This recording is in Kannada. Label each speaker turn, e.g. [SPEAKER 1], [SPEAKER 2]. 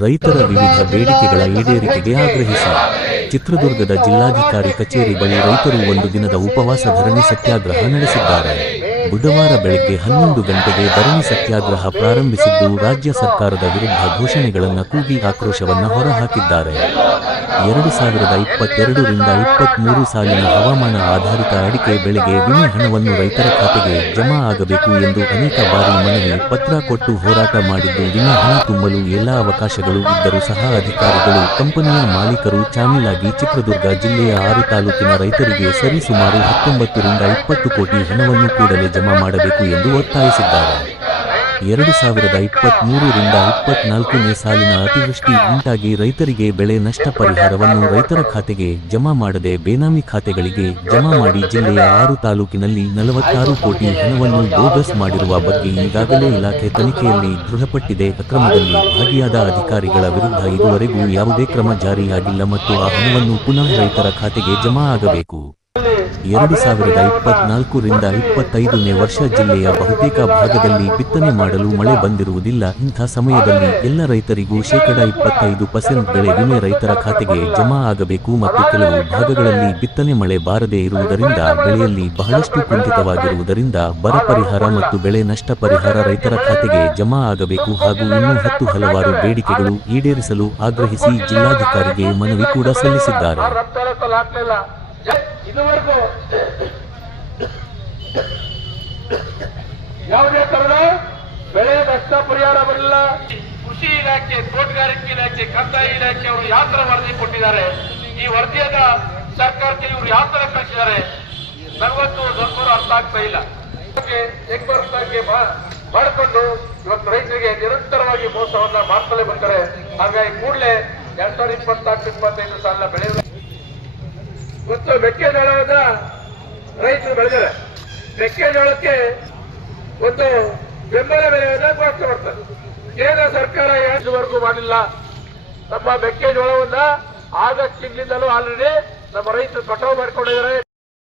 [SPEAKER 1] ರೈತರ ವಿವಿಧ ಬೇಡಿಕೆಗಳ ಈಡೇರಿಕೆಗೆ ಆಗ್ರಹಿಸಿ. ಚಿತ್ರದುರ್ಗದ ಜಿಲ್ಲಾಧಿಕಾರಿ ಕಚೇರಿ ಬಳಿ ರೈತರು ಒಂದು ದಿನದ ಉಪವಾಸ ಧರಣಿ ಸತ್ಯಾಗ್ರಹ ನಡೆಸಿದ್ದಾರೆ. ಬುಧವಾರ ಬೆಳಗ್ಗೆ ಹನ್ನೊಂದು ಗಂಟೆಗೆ ಧರಣಿ ಸತ್ಯಾಗ್ರಹ ಪ್ರಾರಂಭಿಸಿದ್ದು ರಾಜ್ಯ ಸರ್ಕಾರದ ವಿರುದ್ಧ ಘೋಷಣೆಗಳನ್ನು ಕೂಗಿ ಆಕ್ರೋಶವನ್ನು ಹೊರಹಾಕಿದ್ದಾರೆ. ಎರಡು ಸಾವಿರದ ಇಪ್ಪತ್ತೆರಡರಿಂದ ಇಪ್ಪತ್ಮೂರು ಸಾಲಿನ ಹವಾಮಾನ ಆಧಾರಿತ ಅಡಿಕೆ ಬೆಳೆಗೆ ವಿಮೆ ಹಣವನ್ನು ರೈತರ ಖಾತೆಗೆ ಜಮಾ ಆಗಬೇಕು ಎಂದು ಅನೇಕ ಬಾರಿ ಮನವಿ ಪತ್ರ ಕೊಟ್ಟು ಹೋರಾಟ ಮಾಡಿದ್ದು ವಿಮೆ ಹಣ ತುಂಬಲು ಎಲ್ಲ ಅವಕಾಶಗಳು ಇದ್ದರೂ ಸಹ ಅಧಿಕಾರಿಗಳು ಕಂಪನಿಯ ಮಾಲೀಕರು ಚಾಮಿಲಾಗಿ ಚಿತ್ರದುರ್ಗ ಜಿಲ್ಲೆಯ ಆರು ತಾಲೂಕಿನ ರೈತರಿಗೆ ಸರಿಸುಮಾರು ಹತ್ತೊಂಬತ್ತರಿಂದ ಇಪ್ಪತ್ತು ಕೋಟಿ ಹಣವನ್ನು ಕೂಡಲೇ ಜಮಾ ಮಾಡಬೇಕು ಎಂದು ಒತ್ತಾಯಿಸಿದ್ದಾರೆ. ಎರಡು ಸಾವಿರದ ಇಪ್ಪತ್ಮೂರರಿಂದ ಇಪ್ಪತ್ನಾಲ್ಕನೇ ಸಾಲಿನ ಅತಿವೃಷ್ಟಿ ಉಂಟಾಗಿ ರೈತರಿಗೆ ಬೆಳೆ ನಷ್ಟ ಪರಿಹಾರವನ್ನು ರೈತರ ಖಾತೆಗೆ ಜಮಾ ಮಾಡದೆ ಬೇನಾಮಿ ಖಾತೆಗಳಿಗೆ ಜಮಾ ಮಾಡಿ ಜಿಲ್ಲೆಯ ಆರು ತಾಲೂಕಿನಲ್ಲಿ ನಲವತ್ತಾರು ಕೋಟಿ ಹಣವನ್ನು ಬೋಗಸ್ ಮಾಡಿರುವ ಬಗ್ಗೆ ಈಗಾಗಲೇ ಇಲಾಖೆ ತನಿಖೆಯಲ್ಲಿ ದೃಢಪಟ್ಟಿದೆ. ಅಕ್ರಮದಲ್ಲಿ ಭಾಗಿಯಾದ ಅಧಿಕಾರಿಗಳ ವಿರುದ್ಧ ಇದುವರೆಗೂ ಯಾವುದೇ ಕ್ರಮ ಜಾರಿಯಾಗಿಲ್ಲ ಮತ್ತು ಆ ಹಣವನ್ನು ಪುನಃ ರೈತರ ಖಾತೆಗೆ ಜಮಾ ಆಗಬೇಕು. ಎರಡು ಸಾವಿರದ ಇಪ್ಪತ್ನಾಲ್ಕರಿಂದ ಇಪ್ಪತ್ತೈದನೇ ವರ್ಷ ಜಿಲ್ಲೆಯ ಬಹುತೇಕ ಭಾಗದಲ್ಲಿ ಬಿತ್ತನೆ ಮಾಡಲು ಮಳೆ ಬಂದಿರುವುದಿಲ್ಲ. ಇಂಥ ಸಮಯದಲ್ಲಿ ಎಲ್ಲ ರೈತರಿಗೂ ಶೇಕಡ ಇಪ್ಪತ್ತೈದು ಪರ್ಸೆಂಟ್ ಬೆಳೆ ವಿಮೆ ರೈತರ ಖಾತೆಗೆ ಜಮಾ ಆಗಬೇಕು ಮತ್ತು ಕೆಲವು ಭಾಗಗಳಲ್ಲಿ ಬಿತ್ತನೆ ಮಳೆ ಬಾರದೇ ಇರುವುದರಿಂದ ಬೆಳೆಯಲ್ಲಿ ಬಹಳಷ್ಟು ಕುಂಠಿತವಾಗಿರುವುದರಿಂದ ಬರ ಪರಿಹಾರ ಮತ್ತು ಬೆಳೆ ನಷ್ಟ ಪರಿಹಾರ ರೈತರ ಖಾತೆಗೆ ಜಮಾ ಆಗಬೇಕು ಹಾಗೂ ಇನ್ನೂ ಹತ್ತು ಹಲವಾರು ಬೇಡಿಕೆಗಳು ಈಡೇರಿಸಲು ಆಗ್ರಹಿಸಿ ಜಿಲ್ಲಾಧಿಕಾರಿಗೆ ಮನವಿ ಕೂಡ ಸಲ್ಲಿಸಿದ್ದಾರೆ.
[SPEAKER 2] ಇದುವರೆಗೂ ಯಾವುದೇ ತರದ ಬೆಳೆ ನಷ್ಟ ಪರಿಹಾರ ಬರಲಿಲ್ಲ. ಕೃಷಿ ಇಲಾಖೆ, ತೋಟಗಾರಿಕೆ ಇಲಾಖೆ, ಕಂದಾಯ ಇಲಾಖೆ ಅವರು ಯಾವ ತರ ವರದಿ ಕೊಟ್ಟಿದ್ದಾರೆ? ಈ ವರದಿಯನ್ನ ಸರ್ಕಾರಕ್ಕೆ ಇವರು ಯಾವ ತರ ಕಳಿಸಿದ್ದಾರೆ? ನಲವತ್ತು ನಲ್ವರು ಅರ್ಥ ಆಗ್ತಾ ಇಲ್ಲ. ಮಾಡಿಕೊಂಡು ಇವತ್ತು ರೈತರಿಗೆ ನಿರಂತರವಾಗಿ ಮೋಸವನ್ನ ಮಾಡ್ತಲೇ ಬರ್ತಾರೆ. ಹಾಗಾಗಿ ಕೂಡಲೇ ಎರಡ್ ಸಾವಿರದ ಇಪ್ಪತ್ನಾಲ್ಕು ಇಪ್ಪತ್ತೈದು ಸಾಲ ಬೆಳೆ ಮತ್ತು ಮೆಕ್ಕೆಜೋಳದ ರೈತರು ಬೆಳೆದರೆ ಮೆಕ್ಕೆಜೋಳಕ್ಕೆ ಒಂದು ಬೆಂಬಲ ಬೆಲೆಯನ್ನ ಘೋಷಣೆ ಮಾಡ್ತಾರೆ ಕೇಂದ್ರ ಸರ್ಕಾರ ಇದುವರೆಗೂ ಮಾಡಿಲ್ಲ. ನಮ್ಮ ಮೆಕ್ಕೆಜೋಳವನ್ನ ಆಗಸ್ಟ್ ತಿಂಗಳಿಂದಲೂ ಆಲ್ರೆಡಿ ನಮ್ಮ ರೈತರು ಕಟಾವು ಮಾಡ್ಕೊಂಡಿದ್ದಾರೆ.